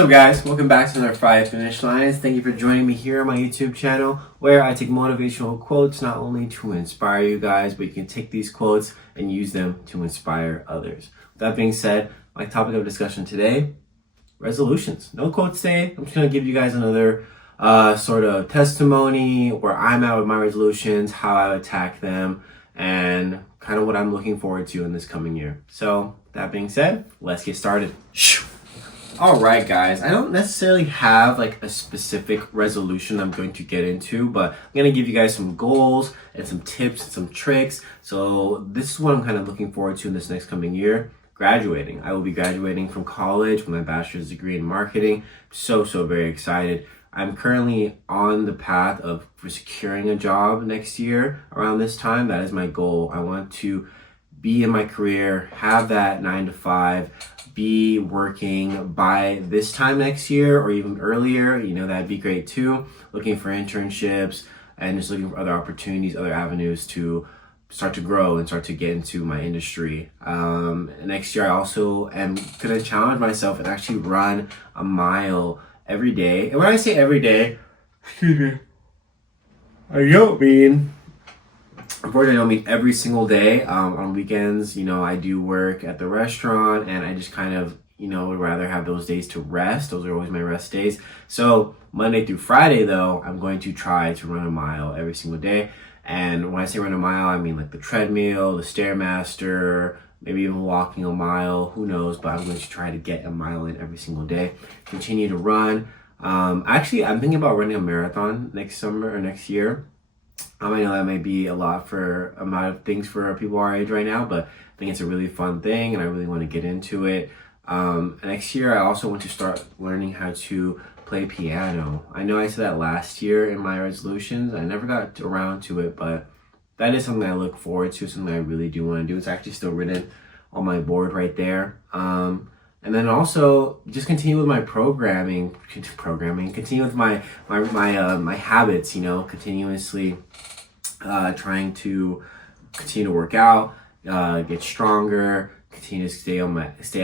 up, guys? Welcome back to another 5 Finish Lines. Thank you for joining me here on my YouTube channel, where I take motivational quotes not only to inspire you guys, but you can take these quotes and use them to inspire others. With that being said, my topic of discussion today, resolutions. No quotes today. I'm just going to give you guys another sort of testimony where I'm at with my resolutions, how I attack them, and kind of what I'm looking forward to in this coming year. So, that being said, let's get started. Alright, guys, I don't necessarily have like a specific resolution I'm going to get into, but I'm going to give you guys some goals and some tips and some tricks. So this is what I'm kind of looking forward to in this next coming year. Graduating. I will be graduating from college with my bachelor's degree in marketing. So very excited. I'm currently on the path of securing a job next year around this time. That is my goal. I want to be in my career, have that 9 to 5, be working by this time next year or even earlier. You know, that'd be great too. Looking for internships and just looking for other opportunities, other avenues to start to grow and start to get into my industry. Next year, I also am going to challenge myself and actually run a mile every day. And when I say every day, I don't mean... Unfortunately, I don't meet every single day. On weekends, you know, I do work at the restaurant and I just kind of, you know, would rather have those days to rest. Those are always my rest days. So Monday through Friday, though, I'm going to try to run a mile every single day. And when I say run a mile, I mean like the treadmill, the Stairmaster, maybe even walking a mile, who knows, but I'm going to try to get a mile in every single day. Continue to run. Actually, I'm thinking about running a marathon next summer or next year. I know that may be a lot for amount of things for people our age right now, but I think it's a really fun thing and I really want to get into it. Next year, I also want to start learning how to play piano. I know I said that last year in my resolutions. I never got around to it, but that is something I look forward to, something I really do want to do. It's actually still written on my board right there. And then also just continue with my continue with my habits, you know, continuously trying to continue to work out, get stronger, continue to stay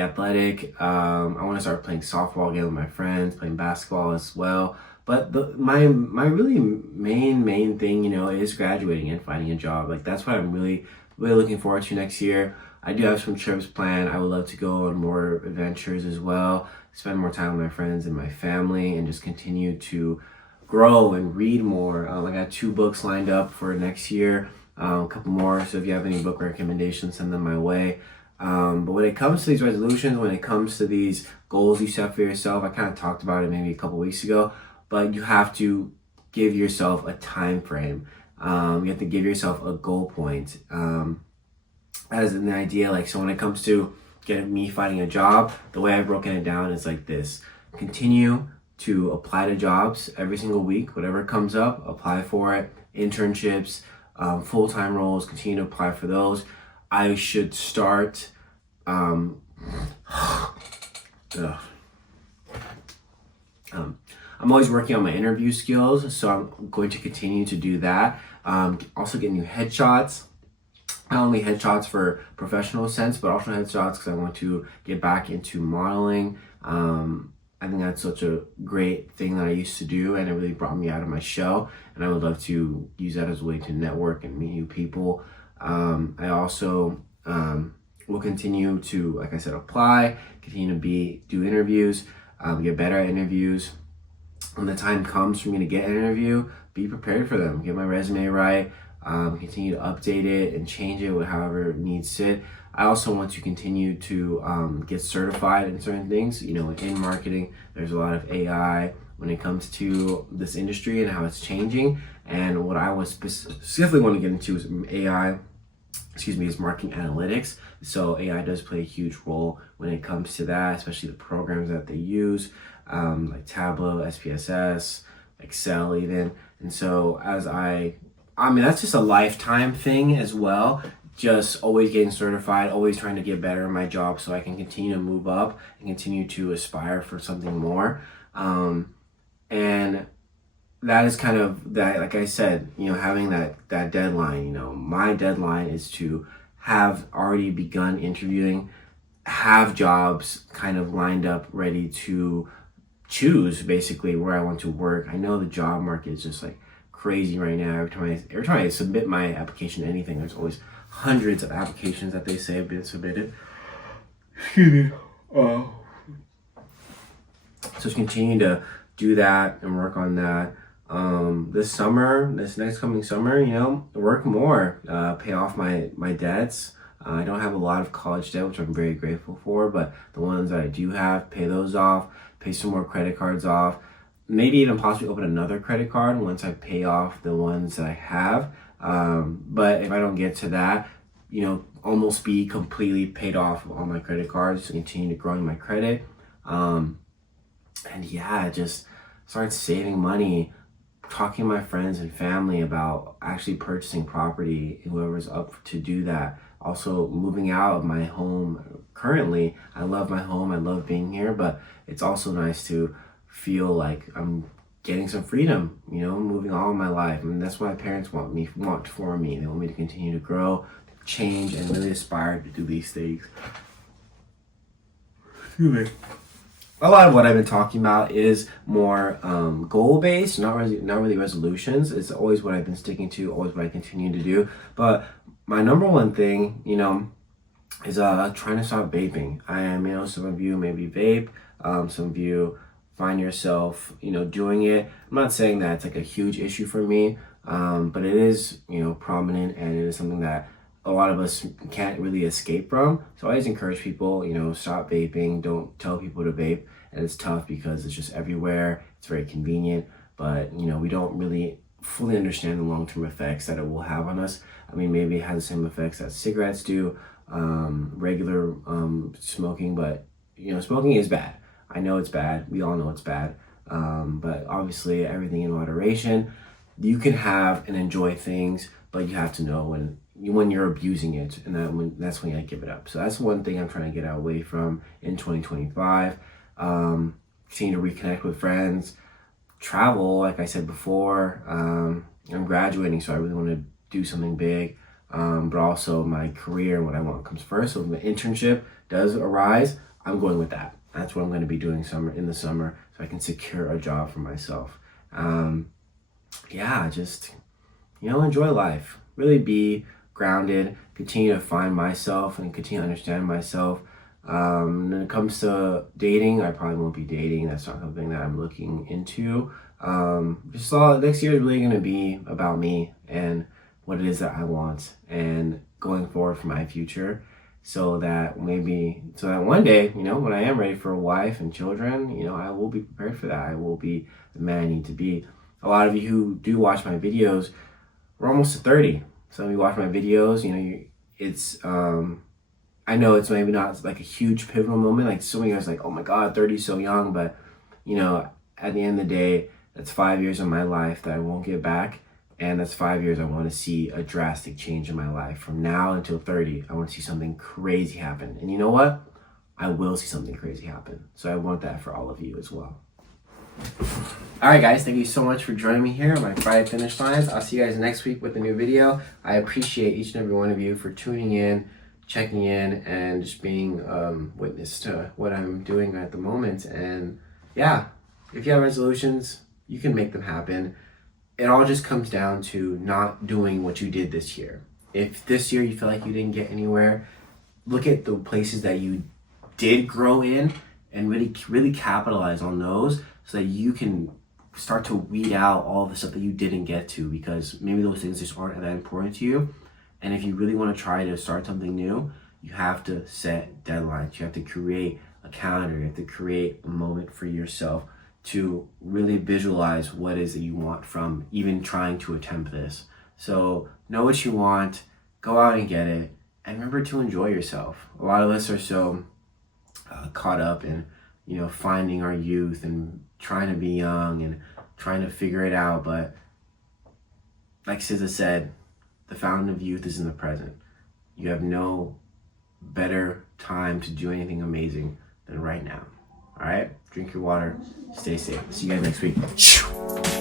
athletic. I want to start playing softball again with my friends, playing basketball as well. But my really main thing, you know, is graduating and finding a job. Like that's what I'm really looking forward to next year. I do have some trips planned. I would love to go on more adventures as well, spend more time with my friends and my family, and just continue to grow and read more. I got 2 books lined up for next year, a couple more. So if you have any book recommendations, send them my way. But when it comes to these resolutions, when it comes to these goals you set for yourself, I kind of talked about it maybe a couple weeks ago, but you have to give yourself a time frame. You have to give yourself a goal point. As an idea, like, so when it comes to getting me finding a job, the way I've broken it down is like this: continue to apply to jobs every single week, whatever comes up, apply for it. Internships, full-time roles, continue to apply for those. I should start I'm always working on my interview skills, so I'm going to continue to do that. Also get new headshots. Not only headshots for professional sense, but also headshots because I want to get back into modeling. I think that's such a great thing that I used to do, and it really brought me out of my shell. And I would love to use that as a way to network and meet new people. I also will continue to, like I said, apply, continue to do interviews, get better at interviews. When the time comes for me to get an interview, be prepared for them. Get my resume right. Continue to update it and change it with however it needs it. I also want to continue to get certified in certain things. You know, in marketing, there's a lot of AI when it comes to this industry and how it's changing. And what I was specifically want to get into is AI, is marketing analytics. So AI does play a huge role when it comes to that, especially the programs that they use, like Tableau, SPSS, Excel even. And so I mean, that's just a lifetime thing as well. Just always getting certified, always trying to get better in my job so I can continue to move up and continue to aspire for something more. And that is kind of that, like I said, you know, having that deadline. You know, my deadline is to have already begun interviewing, have jobs kind of lined up, ready to choose basically where I want to work. I know the job market is just like crazy right now. Every time I submit my application to anything, there's always hundreds of applications that they say have been submitted. Excuse me. So just continue to do that and work on that. This next coming summer, work more, pay off my debts. I don't have a lot of college debt, which I'm very grateful for, but the ones that I do have, pay those off, pay some more credit cards off, maybe even possibly open another credit card once I pay off the ones that I have. But if I don't get to that, almost be completely paid off of all my credit cards, to continue to growing my credit. And yeah, just start saving money, talking to my friends and family about actually purchasing property, whoever's up to do that. Also moving out of my home currently. I love my home, I love being here, but it's also nice to feel like I'm getting some freedom, moving all of my life. I mean, that's what my parents want for me. They want me to continue to grow, change, and really aspire to do these things. Excuse me. A lot of what I've been talking about is more goal-based, not really resolutions. It's always what I've been sticking to, always what I continue to do. But my number one thing, is trying to stop vaping. Some of you maybe vape, some of you find yourself, doing it. I'm not saying that it's like a huge issue for me, but it is, prominent, and it is something that a lot of us can't really escape from. So I always encourage people, stop vaping, don't tell people to vape. And it's tough because it's just everywhere. It's very convenient, but we don't really fully understand the long-term effects that it will have on us. I mean, maybe it has the same effects that cigarettes do, regular smoking, but smoking is bad. I know it's bad. We all know it's bad. But obviously everything in moderation. You can have and enjoy things, but you have to know when you're abusing it, and that's when you give it up. So that's one thing I'm trying to get away from in 2025. Continue to reconnect with friends, travel, like I said before. I'm graduating, so I really want to do something big, but also my career and what I want comes first. So if an internship does arise, I'm going with that. That's what I'm going to be doing in the summer, so I can secure a job for myself. Just enjoy life, really be grounded, continue to find myself and continue to understand myself. When it comes to dating, I probably won't be dating. That's not something that I'm looking into. Next year is really going to be about me and what it is that I want, and going forward for my future, so that one day, when I am ready for a wife and children, I will be prepared for that. I will be the man I need to be. A lot of you who do watch my videos, we're almost to 30. Some of you watch my videos, it's, I know it's maybe not like a huge pivotal moment. Like so many guys like, oh my God, 30 is so young. But, at the end of the day, that's 5 years of my life that I won't get back. And that's 5 years I want to see a drastic change in my life. From now until 30, I want to see something crazy happen. And you know what? I will see something crazy happen. So I want that for all of you as well. All right, guys, thank you so much for joining me here on my Friday Finish Lines. I'll see you guys next week with a new video. I appreciate each and every one of you for tuning in, checking in, and just being witness to what I'm doing at the moment. And yeah, if you have resolutions, you can make them happen. It all just comes down to not doing what you did this year. If this year you feel like you didn't get anywhere, look at the places that you did grow in and really capitalize on those, so that you can start to weed out all the stuff that you didn't get to, because maybe those things just aren't that important to you. And if you really want to try to start something new, you have to set deadlines. You have to create a calendar. You have to create a moment for yourself to really visualize what it is that you want from even trying to attempt this. So know what you want, go out and get it, and remember to enjoy yourself. A lot of us are so caught up in, finding our youth and trying to be young and trying to figure it out. But like SZA said, the fountain of youth is in the present. You have no better time to do anything amazing than right now. All right? Drink your water. Stay safe. See you guys next week.